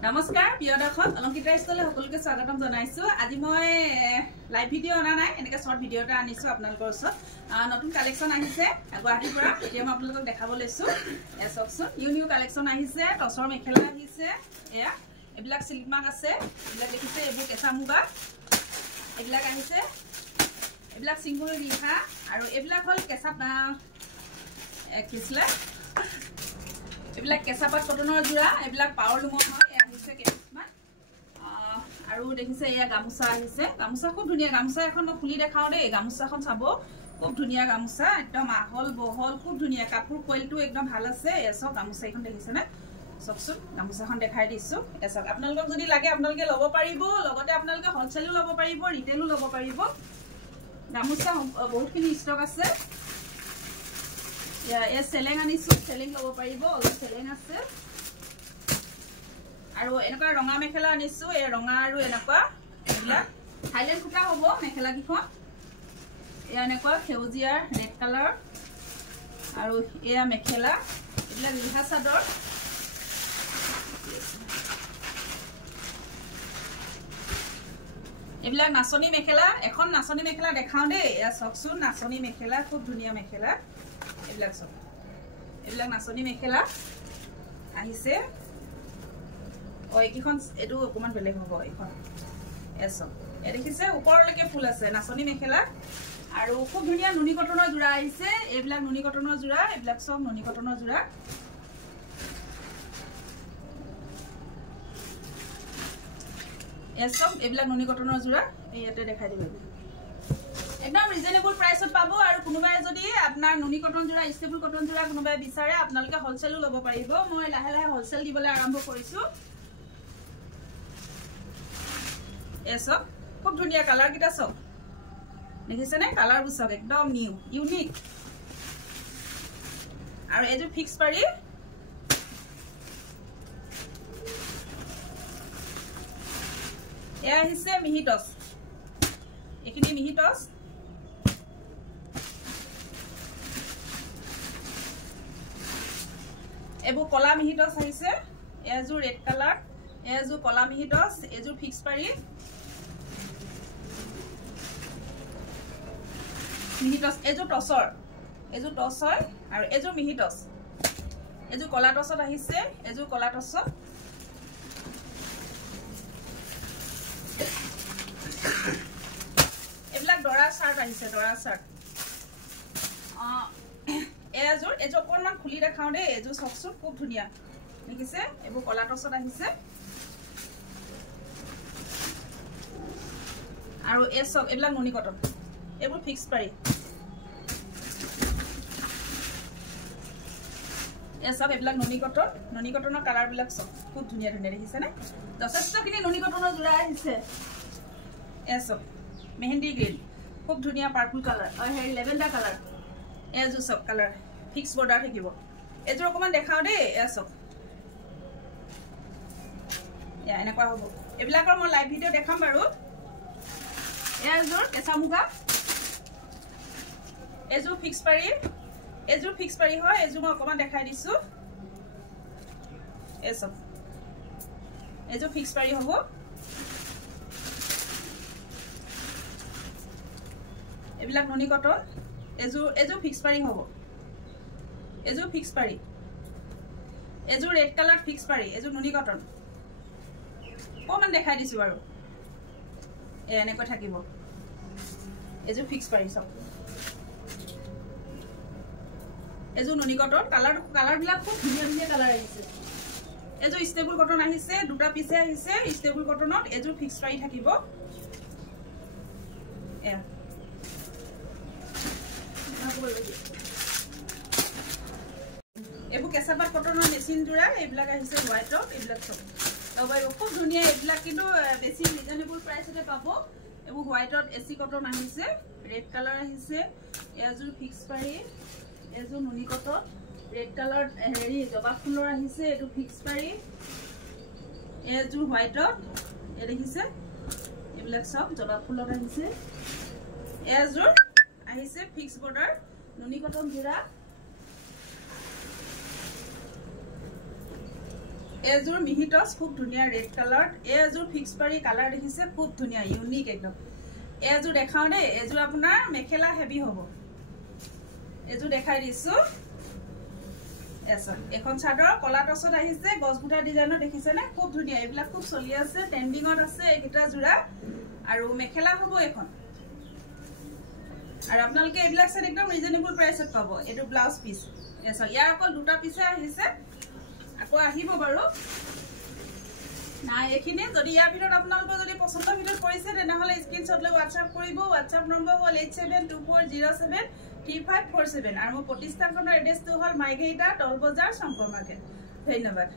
নমস্কাৰ প্ৰিয় দৰ্শক অলংকিতা ষ্টলে সকলোকে স্বাগতম জনাইছো আজি মই লাইভ ভিডিও আনা নাই এনেকা শৰ্ট ভিডিও এটা আনিছো আপোনালোকৰ ওচৰত নতুন কালেকচন আহিছে গুৱাহাটীৰ পৰা এতিয়া মই আপোনালোকক দেখাব লৈছো এছকচোন নিউ কালেকচন আহিছে টসৰ মেখেলা আহিছে এয়া এবিলাক সিল্ক মাৰ্ক আছে এবিলাক দেখিছে এবোৰ কেঁচা মুগা এবিলাক আহিছে এবিলাক সিংগুল ৰিহা আৰু এবিলাক হল কেঁচা কিছলা এবিলাক কেঁচাপাত কটনৰ জোৰা এবিলাক পাৱৰ লুমৰ হয় আহিছে কেছমান আৰু দেখিছে এয়া গামুচা আহিছে গামুচা খুব ধুনিয়া গামুচা এখন মই খুলি দেখাও দেই গামুচাখন চাব খুব ধুনিয়া গামুচা একদম আহল বহল খুব ধুনিয়া কাপোৰ কোৱালিটিটো একদম ভাল আছে এসব গামুচা এখন দেখিছে না সবসুন গামুচাখন দেখাই দিছো এসব আপোনালোকক যদি লাগে আপোনালোকে লব পাৰিব লগতে আপোনালোকে হোলসেলও লব পাৰিব ৰিটেইলও লব পাৰিব গামুচা বহুতখিনি ষ্টক আছে या सेलिंग आनिसु सेलिंग लबो परिबो অলপ सेलिंग আছে আৰু এনেকা ৰঙা মেখেলা আনিসু এই ৰঙা আৰু এনেকা এলা থাইল্যান্ড কুটা হ'ব মেখেলা কিখন এয়া এনেকা সেউজিয়া ৰেড কালাৰ আৰু এয়া মেখেলা এলা ৰিহা চাদৰ এবিলা নাচনি মেখেলা এখন নাচনি মেখেলা দেখাও দে এয়া সকসুন নাচনি মেখেলা খুব ধুনিয়া মেখেলা এবিলাক সব এবিলাক নাচনি মেখেলা আহিছে ওই কিখন এটো অকমান বেলেগ হ'ব এখন এসব এ দেখিছে ওপৰলৈকে ফুল আছে নাচনি মেখেলা আৰু খুব ধুনিয়া নুনি কটনৰ জোৰা আহিছে এবিলাক নুনি কটনৰ জোৰা এবিলাক সব নুনি কটনৰ জোৰা এসব এবিলাক নুনি কটনৰ জোৰা এইতে দেখাই দিব एकदम रिजनेबल प्राइसत पाबो আৰু কোনোবাই যদি আপোনাৰ নুনি কটন জোৰা ষ্টেবল কটন জোৰা কোনোবাই বিচাৰে আপোনালোকে হোলসেলও লব পাৰিব মই লাহে লাহে হোলসেল দিবলৈ আৰম্ভ কৰিছো এসব খুব ধুনিয়া কালাৰ কিটা সব দেখিছে নে কালাৰ বুসক একদম নিউ ইউনিক আৰু এজু ফিক্স পাৰি এয়া হিছে মিহিটস এখিনি মিহিটস এবু কলা মিহিটস আহিছে এজু ৰেড কালাৰ এজু কলা মিহিটস এজু ফিক্স পাৰি মিহিটস এজু টসৰ এজু টস হয় আৰু এজু মিহিটস এজু কলা টসত আহিছে এজু কলা টস এবিলাক ডৰা শাৰ্ট আহিছে ডৰা শাৰ্ট এজুৰ এজু অকনমান খুলি দেখাও দে এজু সকসুন খুব ধুনিয়া দেখিছে এবু কলা টসত আহিছে আৰু এসব এবিলাক নুনি কটন এবু ফিক্স পাৰি এসব এবিলাক নুনি কটনৰ কালাৰ বিলাক সব খুব ধুনিয়া ধুনিয়া দেখিছে না যথেষ্টখিনি নুনি কটনৰ জোৰা আহিছে এসব मेहंदी ग्रीन खूब धुनिया पर्पल कलर और हेरी लेवेंडर कलर एजु सब कलर फिक्स बॉर्डर থাকিব এজু অকমান দেখাও দে এসব ইয়া এনেকুৱা হ'ব এবিলাকৰ মই লাইভ ভিডিও দেখাম বাৰু এজুৰ কেঁচা মুগা এজু ফিক্স পাৰি হয় এজু মই অকমান দেখাই দিছো এসব এজু ফিক্স পাৰি হ'ব এবিলাক নুনি কটন এজু ফিক্স পাৰি হ'ব এজু ফিক্স পাৰি এজু ৰেড কালাৰ ফিক্স পাৰি এজু নুনি কটন কোমান দেখাই দিছো বাৰু এনেকৈ থাকিব এজু ফিক্স পাৰি সব এজু নুনি কটন কালাৰ বিলাক খুব ধুনিয়া ধুনিয়া কালাৰ আহিছে এজু ষ্টেবল কটন আহিছে দুটা পিছে আহিছে ষ্টেবল কটনত এজু ফিক্স পাৰি থাকিব এ এবু কেঁচাপাত কটনৰ মেচিন জোৰা এইবিলাক আহিছে হোৱাইটত এইবিলাক সব তবাই খুব ধুনিয়া এইবিলাক কিন্তু বেছি ৰিজনেবল প্ৰাইসতে পাব এবু হোৱাইটত এসি কটন আহিছে ৰেড কালাৰ আহিছে এজু ফিক্স পাৰি এজু নুনি কটন ৰেড কালাৰ হেৰি জবা ফুলৰ আহিছে এটো ফিক্স পাৰি এজু হোৱাইটত এ দেখিছে এইবিলাক সব জবা ফুলত আহিছে এজু আহিছে ফিক্স বৰ্ডাৰ নুনি কটন জোৰা এযোৰ মিহিটস খুব ধুনিয়া ৰেড কালাৰ এযোৰ ফিক্স পাৰি কালাৰ দেখিছে খুব ধুনিয়া ইউনিক একদম এযোৰ দেখাও দে এযোৰ আপোনাৰ মেখেলা হেভি হ'ব এযোৰ দেখাই দিছো এসা এখন চাদৰ কলা টছত আহিছে গছগুটা ডিজাইনৰ দেখিছে নে খুব ধুনিয়া এইবিলাক খুব চলি আছে ট্ৰেন্ডিংত আছে এইটা জোৰা আৰু মেখেলা হ'ব এখন আৰু আপোনালোকে এইবিলাক সেট একদম ৰিজনেবল প্ৰাইসত পাব এটো ব্লাউজ পিস এসা ইয়াৰ অকল দুটা পিছে আহিছে আকৌ আহিব বাৰু না এখিনি যদি ইয়াৰ ভিতৰত আপোনালোকৰ যদি পছন্দৰ ভিতৰত কৰিছে তেনেহলে স্ক্ৰিনশ্বট লৈ WhatsApp কৰিব WhatsApp নম্বৰ হ'ল 8724073547 আৰু মোৰ প্ৰতিষ্ঠানখনৰ এড্ৰেছটো হ'ল মাইঘেইটা টল বজাৰ শংকৰ মাৰ্কেট ধন্যবাদ